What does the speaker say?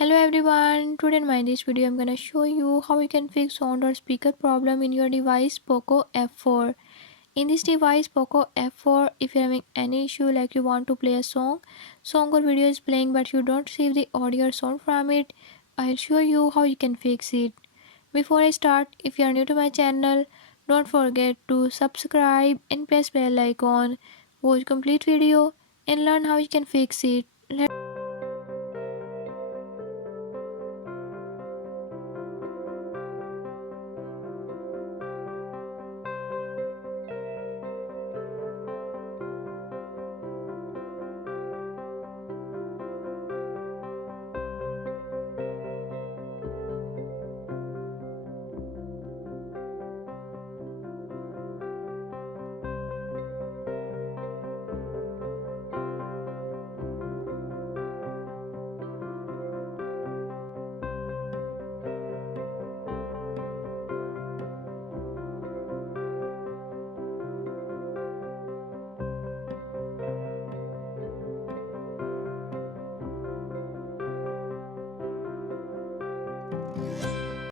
Hello everyone, today in this video I'm gonna show you how you can fix sound or speaker problem in your device POCO F4. In this device POCO F4, if you're having any issue like you want to play a song or video is playing but you don't receive the audio or sound from it, I'll show you how you can fix it. Before I start, if you are new to my channel, don't forget to subscribe and press bell icon, watch complete video and learn how you can fix it.